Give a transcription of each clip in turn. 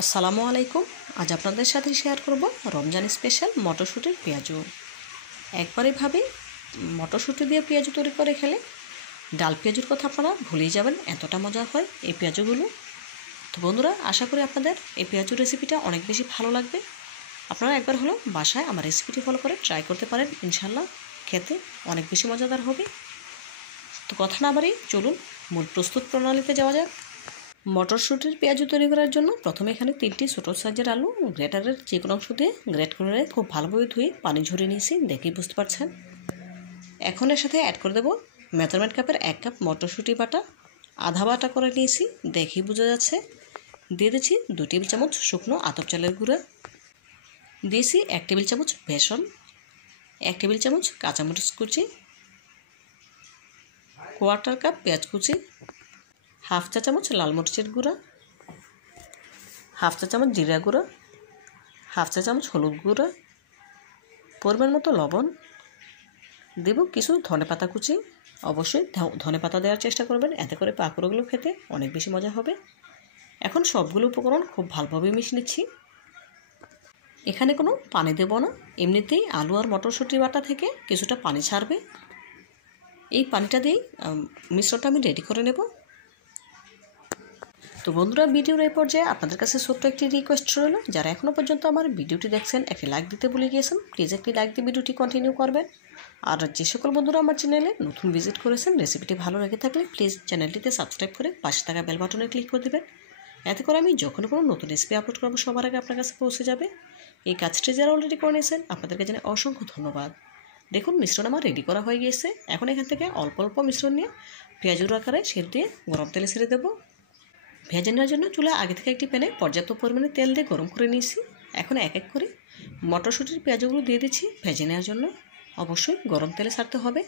আসসালামু আলাইকুম। আজ আপনাদের সাথে শেয়ার করব রমজান স্পেশাল মটরশুঁটির পেঁয়াজু। একবার এভাবে মটরশুঁটি দিয়ে পেঁয়াজু তৈরি করে খেলে ডাল পেঁয়াজুর কথা আপনারা ভুলেই যাবেন, এতটা মজা হয় এই পেঁয়াজুগুলো। তো বন্ধুরা, আশা করি আপনাদের এই পেঁয়াজুর রেসিপিটা অনেক বেশি ভালো লাগবে। আপনারা একবার হলেও বাসায় আমার রেসিপিটি ফলো করে ট্রাই করতে পারেন, ইনশাল্লাহ খেতে অনেক বেশি মজাদার হবে। তো কথা না বাড়িয়ে চলুন মূল প্রস্তুত প্রণালীতে যাওয়া যাক। মটরশুঁটির পেঁয়াজু তৈরি করার জন্য প্রথমে এখানে 3টি ছোটো সাইজের আলু গ্রেটারের যে কোনো অংশ দিয়ে গ্রেট করে খুব ভালোভাবে ধুয়ে পানি ঝরিয়ে নিয়েছি, দেখেই বুঝতে পারছেন। এখন এর সাথে অ্যাড করে দেবো মেজারমেন্ট কাপের 1 কাপ মটরশুঁটি বাটা, আধা বাটা করে নিয়েছি, দেখেই বোঝা যাচ্ছে। দিয়ে দিচ্ছি 2 টেবিল চামচ শুকনো আতপ চালের গুঁড়া, দিয়েছি 1 টেবিল চামচ বেসন, 1 টেবিল চামচ কাঁচামরিচ কুচি, 1/4 কাপ পেঁয়াজ কুচি, হাফ চা চামচ লাল মরিচের গুঁড়া, হাফ চা চামচ জিরা গুঁড়া, হাফ চা চামচ হলুদ গুঁড়া, পরিমাণ মতো লবণ, দেব কিছু ধনেপাতা কুচি। অবশ্যই ধনেপাতা দেওয়ার চেষ্টা করবেন, এতে করে পাকোড়াগুলো খেতে অনেক বেশি মজা হবে। এখন সবগুলো উপকরণ খুব ভালোভাবে মিশিয়ে নিচ্ছি। এখানে কোনো পানি দেব না, এমনিতেই আলু আর মটরশুঁটি বাটা থেকে কিছুটা পানি ছাড়বে। এই পানিটা দিয়েই মিশ্রণটা আমি রেডি করে নেব। তো বন্ধুরা, ভিডিওর এই পর্যায়ে আপনাদের কাছে ছোট্ট একটি রিকোয়েস্ট রইল, যারা এখনও পর্যন্ত আমার ভিডিওটি দেখছেন একটি লাইক দিতে ভুলে গিয়েছেন, প্লিজ একটি লাইক দিয়ে ভিডিওটি কন্টিনিউ করবেন। আর যে সকল বন্ধুরা আমার চ্যানেলে নতুন ভিজিট করেছেন, রেসিপিটি ভালো লেগে থাকলে প্লিজ চ্যানেলটিতে সাবস্ক্রাইব করে পাশে থাকা বেল বাটনে ক্লিক করে দেবেন। এতে করে আমি যখন কোনো নতুন রেসিপি আপলোড করবো সবার আগে আপনার কাছে পৌঁছে যাবে। এই কাজটি যারা অলরেডি করে নিয়েছেন আপনাদেরকে জানাই অসংখ্য ধন্যবাদ। দেখুন, মিশ্রণ আমার রেডি করা হয়ে গিয়েছে। এখন এখান থেকে অল্প অল্প মিশ্রণ নিয়ে পেঁয়াজুর আকারে সেট দিয়ে গরম তেলে ছেড়ে দেবো। ভেজে নেওয়ার জন্য চুলা আগে থেকে একটি প্যানে পর্যাপ্ত পরিমাণে তেল দিয়ে গরম করে নিয়েছি। এখন এক এক করে মটরশুঁটির পেঁয়াজগুলো দিয়ে দিচ্ছি ভেজে নেওয়ার জন্য। অবশ্যই গরম তেলে ছাড়তে হবে,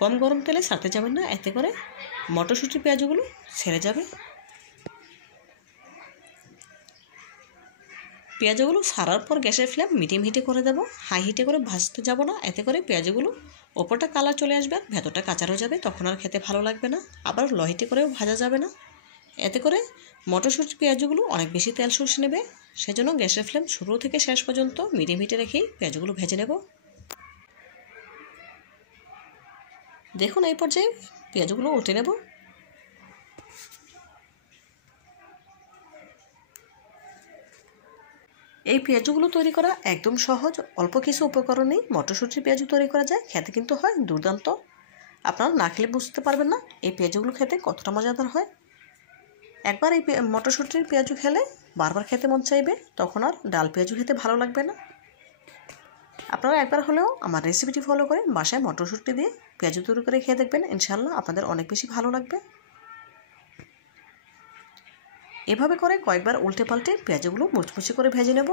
কম গরম তেলে ছাড়তে যাবেন না, এতে করে মটরশুঁটির পেঁয়াজগুলো ছেড়ে যাবে। পেঁয়াজগুলো ছাড়ার পর গ্যাসের ফ্লেম মিডিয়াম হিটে করে দেবো, হাই হিটে করে ভাজতে যাব না, এতে করে পেঁয়াজগুলো ওপরটা কালার চলে আসবে আর ভেতরটা কাঁচা হয়ে যাবে, তখন আর খেতে ভালো লাগবে না। আবার লো হিটে করেও ভাজা যাবে না, এতে করে মটরশুঁটি পেঁয়াজগুলো অনেক বেশি তেল শুষে নেবে। সেজন্য গ্যাসের ফ্লেম শুরু থেকে শেষ পর্যন্ত মিডিয়াম হিটে রেখেই পেঁয়াজগুলো ভেজে নেব। দেখুন, এই পর্যায়ে পেঁয়াজগুলো উঠে নেব। এই পেঁয়াজগুলো তৈরি করা একদম সহজ, অল্প কিছু উপকরণেই মটরশুঁটির পেঁয়াজু তৈরি করা যায়, খেতে কিন্তু হয় দুর্দান্ত। আপনারা না খেলে বুঝতে পারবেন না এই পেঁয়াজগুলো খেতে কতটা মজাদার হয়। একবার এই মটরশুঁটির পেঁয়াজু খেলে বারবার খেতে মন চাইবে, তখন আর ডাল পেঁয়াজু খেতে ভালো লাগবে না। আপনারা একবার হলেও আমার রেসিপিটি ফলো করে বাসায় মটরশুঁটি দিয়ে পেঁয়াজু তৈরি করে খেয়ে দেখবেন, ইনশাল্লাহ আপনাদের অনেক বেশি ভালো লাগবে। এভাবে করে কয়েকবার উল্টে পাল্টে পেঁয়াজগুলো মুচমুচে করে ভেজে নেব।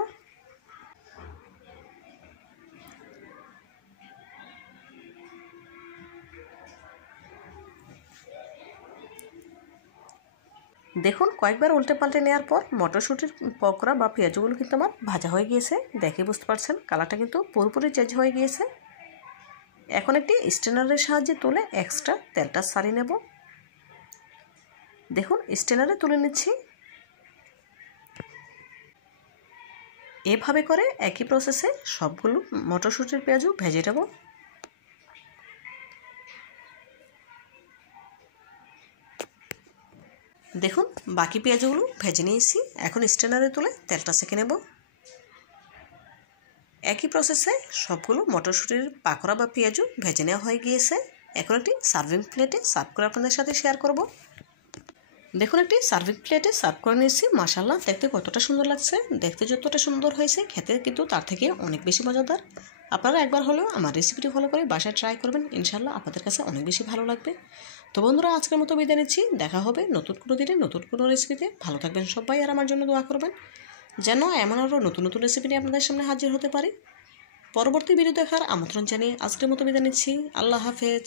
দেখুন, কয়েকবার উল্টে পাল্টে নেওয়ার পর মটরশুঁটির পকোড়া বা পেঁয়াজগুলো কিন্তু আমার ভাজা হয়ে গিয়েছে, দেখে বুঝতে পারছেন কালারটা কিন্তু পুরোপুরি চেঞ্জ হয়ে গিয়েছে। এখন একটি স্ট্রেনারের সাহায্যে তুলে এক্সট্রা তেলটা ছাড়িয়ে নেব। দেখুন, স্ট্রেনারে তুলে নিচ্ছি। এভাবে করে একই প্রসেসে সবগুলো মটরশুঁটির পেঁয়াজু ভেজে নেব। দেখুন, বাকি পেঁয়াজগুলো ভেজে নিয়েছি, এখন স্ট্রেনারে তুলে তেলটা সেঁকে নেব। একই প্রসেসে সবগুলো মটরশুঁটির পাকোড়া বা পেঁয়াজু ভেজে নেওয়া হয়ে গিয়েছে। এখন একটি সার্ভিং প্লেটে সার্ভ করে আপনাদের সাথে শেয়ার করব। দেখুন, একটি সার্ভিং প্লেটে সার্ভ করে নিয়েছি। মাশাআল্লাহ, দেখতে কতটা সুন্দর লাগছে। দেখতে যতটা সুন্দর হয়েছে, খেতে কিন্তু তার থেকে অনেক বেশি মজাদার। আপনারা একবার হলেও আমার রেসিপিটি ফলো করে বাসায় ট্রাই করবেন, ইনশাআল্লাহ আপনাদের কাছে অনেক বেশি ভালো লাগবে। তো বন্ধুরা, আজকের মতো বিদায় নিচ্ছি। দেখা হবে নতুন কোনো দিনে নতুন কোনো রেসিপিতে। ভালো থাকবেন সবাই, আর আমার জন্য দোয়া করবেন যেন এমন আরও নতুন নতুন রেসিপি নিয়ে আপনাদের সামনে হাজির হতে পারি। পরবর্তী ভিডিও দেখার আমন্ত্রণ জানিয়ে আজকের মতো বিদায় নিচ্ছি। আল্লাহ হাফেজ।